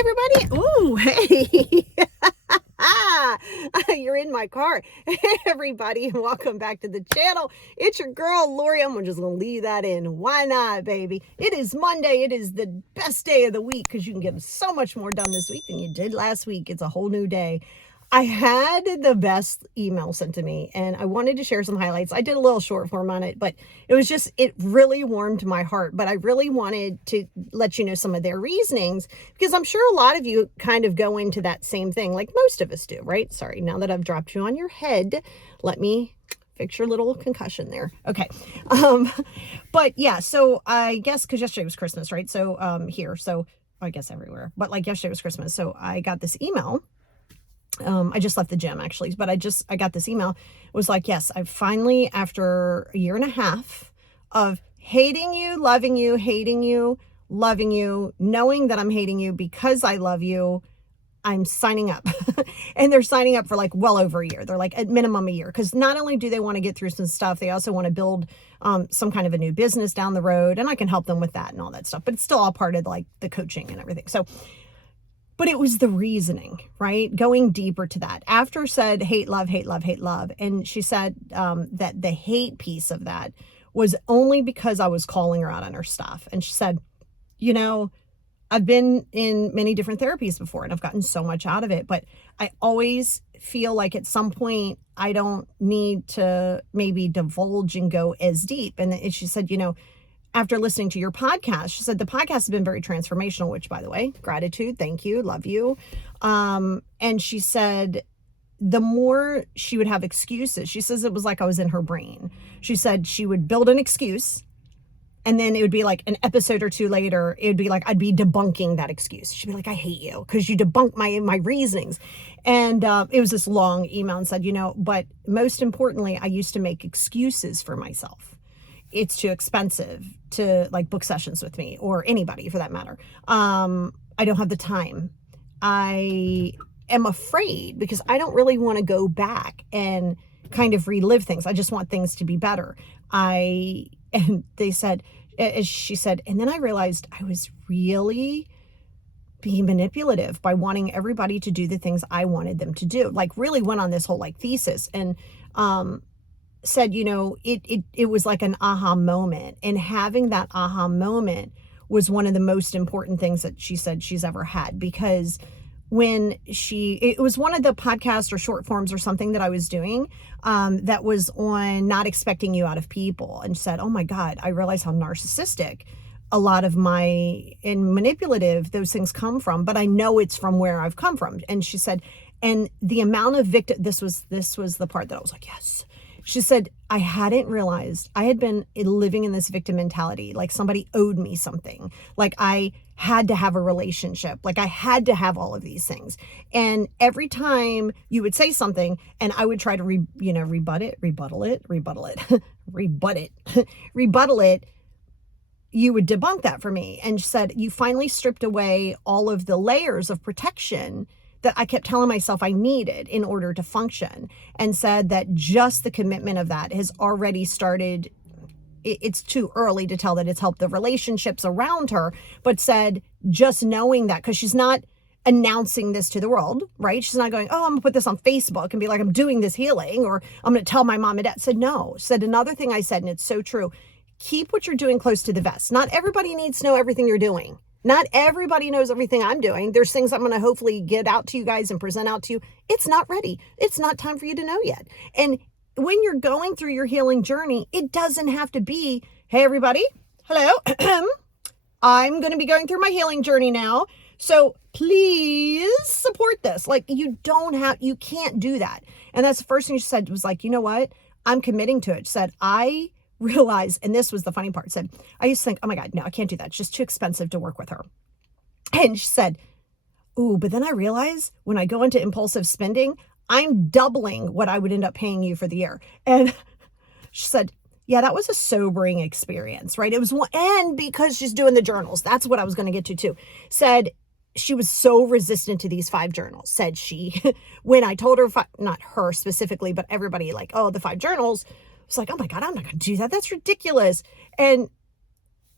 everybody. Ooh, hey. You're in my car. Hey, everybody, and welcome back to the channel. It's your girl, Lori. I'm just going to leave that in. Why not, baby? It is Monday. It is the best day of the week because you can get so much more done this week than you did last week. It's a whole new day. I had the best email sent to me and I wanted to share some highlights. I did a little short form on it, but it really warmed my heart. But I really wanted to let you know some of their reasonings because I'm sure a lot of you kind of go into that same thing like most of us do, right? Sorry, now that I've dropped you on your head, let me fix your little concussion there. Okay. But yeah, so I guess because yesterday was Christmas, right? So so I guess everywhere, but like yesterday was Christmas. So I got this email. I just left the gym actually, but I got this email. It was like, yes, I finally, after a year and a half of hating you, loving you, hating you, loving you, knowing that I'm hating you because I love you, I'm signing up. And they're signing up for like well over a year. They're like at minimum a year. Because not only do they want to get through some stuff, they also want to build some kind of a new business down the road. And I can help them with that and all that stuff. But it's still all part of like the coaching and everything. But it was the reasoning, right? Going deeper to that. After said hate, love, hate, love, hate, love. And she said that the hate piece of that was only because I was calling her out on her stuff. And she said, you know, I've been in many different therapies before and I've gotten so much out of it, but I always feel like at some point I don't need to maybe divulge and go as deep. And she said, you know, after listening to your podcast, she said the podcast has been very transformational, which by the way, gratitude, thank you, love you. And she said the more she would have excuses, she says it was like I was in her brain. She said she would build an excuse and then it would be like an episode or two later, it would be like I'd be debunking that excuse. She'd be like, I hate you because you debunked my reasonings. And it was this long email and said, you know, but most importantly, I used to make excuses for myself. It's too expensive to like book sessions with me or anybody for that matter. I don't have the time. I am afraid because I don't really want to go back and kind of relive things. I just want things to be better. And they said, as she said, and then I realized I was really being manipulative by wanting everybody to do the things I wanted them to do. Like really went on this whole like thesis and, said, you know, it was like an aha moment, and having that aha moment was one of the most important things that she said she's ever had, because when it was one of the podcasts or short forms or something that I was doing that was on not expecting you out of people, and said, oh my God, I realize how narcissistic a lot of my and manipulative those things come from, but I know it's from where I've come from. And she said, and the amount of this was the part that I was like, yes. She said, I hadn't realized I had been living in this victim mentality. Like somebody owed me something. Like I had to have a relationship. Like I had to have all of these things. And every time you would say something and I would try to, rebuttal it, you would debunk that for me. And she said, you finally stripped away all of the layers of protection that I kept telling myself I needed in order to function, and said that just the commitment of that has already started. It's too early to tell that it's helped the relationships around her, but said just knowing that, because she's not announcing this to the world, right? She's not going, oh, I'm gonna put this on Facebook and be like, I'm doing this healing, or I'm gonna tell my mom and dad. Said no. Said another thing I said, and it's so true. Keep what you're doing close to the vest. Not everybody needs to know everything you're doing. Not everybody knows everything I'm doing. There's things I'm going to hopefully get out to you guys and present out to you. It's not ready. It's not time for you to know yet. And when you're going through your healing journey, it doesn't have to be, hey, everybody, hello, I'm going to be going through my healing journey now. So please support this. Like you can't do that. And that's the first thing she said was like, you know what? I'm committing to it. She said, I realize, and this was the funny part, said, I used to think, oh my God, no, I can't do that. It's just too expensive to work with her. And she said, ooh, but then I realize when I go into impulsive spending, I'm doubling what I would end up paying you for the year. And she said, yeah, that was a sobering experience, right? It was one, and because she's doing the journals, that's what I was going to get to too. Said she was so resistant to these 5 journals, said she, when I told her, not her specifically, but everybody like, oh, the 5 journals, it's like, oh my God, I'm not going to do that. That's ridiculous. And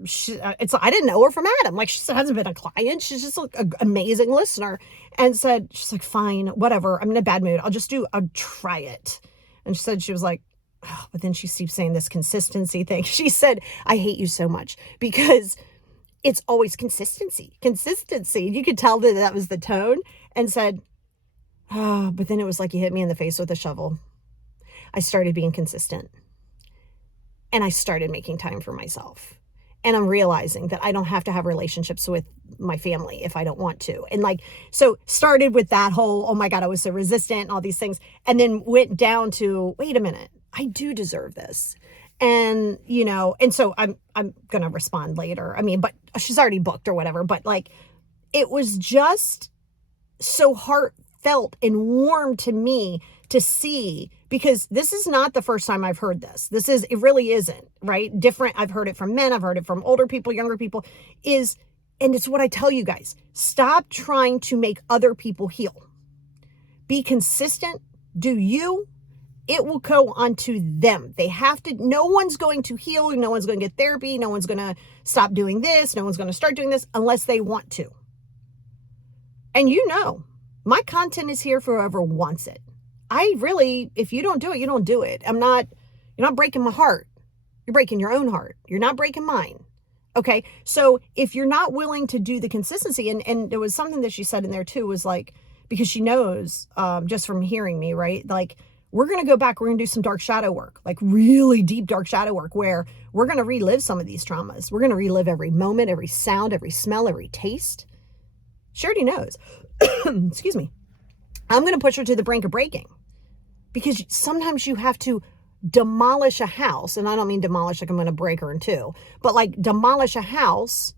I didn't know her from Adam. Like, she hasn't been a client. She's just like an amazing listener. And she's like, fine, whatever. I'm in a bad mood. I'll try it. And she was like, oh, but then she keeps saying this consistency thing. She said, I hate you so much because it's always consistency. You could tell that was the tone, and said, oh, but then it was like you hit me in the face with a shovel. I started being consistent, and I started making time for myself. And I'm realizing that I don't have to have relationships with my family if I don't want to. And so started with that whole, oh my God, I was so resistant and all these things. And then went down to, wait a minute, I do deserve this. And, and so I'm going to respond later. I mean, but she's already booked or whatever, but it was just so heartfelt and warm to me to see, because this is not the first time I've heard this. It really isn't, right? Different. I've heard it from men. I've heard it from older people, younger people, and it's what I tell you guys. Stop trying to make other people heal. Be consistent. Do you. It will go onto them. They have to, no one's going to heal. No one's going to get therapy. No one's going to stop doing this. No one's going to start doing this unless they want to. And my content is here for whoever wants it. If you don't do it, you don't do it. You're not breaking my heart. You're breaking your own heart. You're not breaking mine. Okay. So if you're not willing to do the consistency, and there was something that she said in there too, was like, because she knows, just from hearing me, right? Like, we're going to go back. We're going to do some dark shadow work, like really deep dark shadow work, where we're going to relive some of these traumas. We're going to relive every moment, every sound, every smell, every taste. She already knows. Excuse me. I'm going to push her to the brink of breaking, because sometimes you have to demolish a house. And I don't mean demolish like I'm going to break her in two, but like demolish a house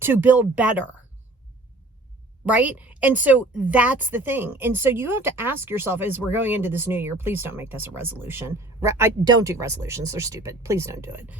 to build better. Right? And so that's the thing. And so you have to ask yourself, as we're going into this new year, please don't make this a resolution. I don't do resolutions. They're stupid. Please don't do it.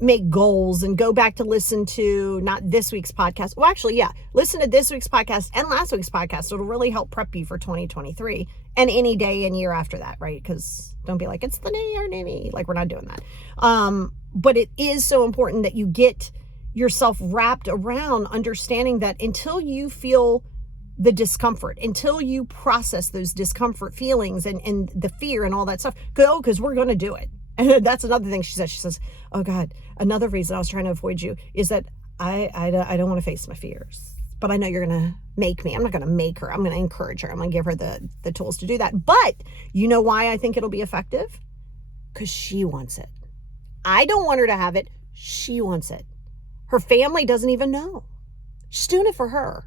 Make goals and go back to listen to not this week's podcast. Well, actually, yeah, listen to this week's podcast and last week's podcast. It'll really help prep you for 2023 and any day and year after that, right? Because don't be like, it's the new year, new me. Like, we're not doing that. But it is so important that you get yourself wrapped around understanding that until you feel the discomfort, until you process those discomfort feelings and the fear and all that stuff, go, because we're going to do it. And that's another thing she says. She says, oh God, another reason I was trying to avoid you is that I don't want to face my fears, but I know you're going to make me. I'm not going to make her. I'm going to encourage her. I'm going to give her the tools to do that. But you know why I think it'll be effective? Because she wants it. I don't want her to have it. She wants it. Her family doesn't even know. She's doing it for her,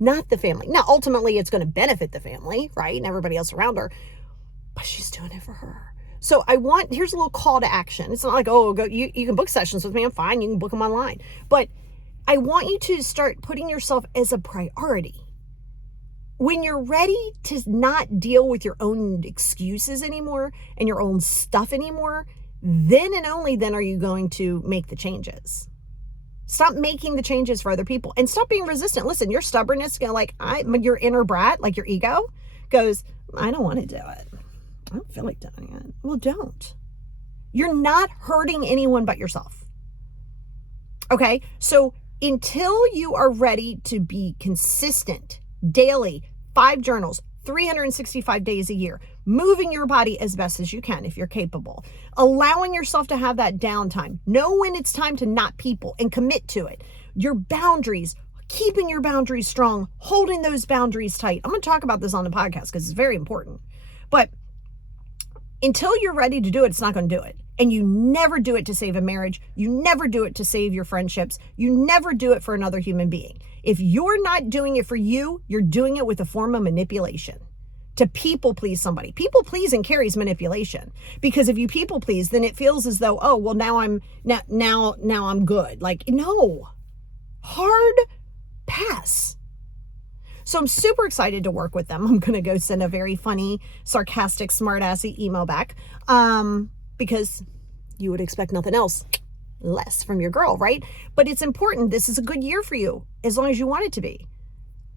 not the family. Now, ultimately, it's going to benefit the family, right? And everybody else around her, but she's doing it for her. So here's a little call to action. It's not like, oh, go, you can book sessions with me. I'm fine. You can book them online. But I want you to start putting yourself as a priority. When you're ready to not deal with your own excuses anymore and your own stuff anymore, then and only then are you going to make the changes. Stop making the changes for other people and stop being resistant. Listen, your stubbornness, your inner brat, like your ego, goes, I don't want to do it. I don't feel like doing it. Well, don't. You're not hurting anyone but yourself. Okay? So until you are ready to be consistent, daily, 5 journals, 365 days a year, moving your body as best as you can if you're capable, allowing yourself to have that downtime, know when it's time to not people and commit to it, your boundaries, keeping your boundaries strong, holding those boundaries tight. I'm going to talk about this on the podcast because it's very important. But until you're ready to do it, it's not going to do it. And you never do it to save a marriage. You never do it to save your friendships. You never do it for another human being. If you're not doing it for you, you're doing it with a form of manipulation to people please somebody. People pleasing carries manipulation, because if you people please, then it feels as though, oh, well, now I'm good. Like, no, hard pass. So I'm super excited to work with them. I'm going to go send a very funny, sarcastic, smart-assy email back, because you would expect nothing else less from your girl, right? But it's important. This is a good year for you, as long as you want it to be.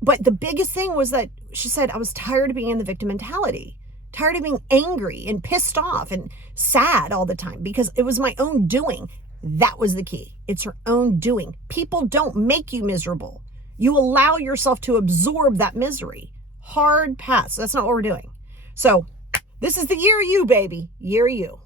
But the biggest thing was that she said, I was tired of being in the victim mentality, tired of being angry and pissed off and sad all the time because it was my own doing. That was the key. It's her own doing. People don't make you miserable. You allow yourself to absorb that misery. Hard pass. That's not what we're doing. So this is the year of you, baby. Year of you.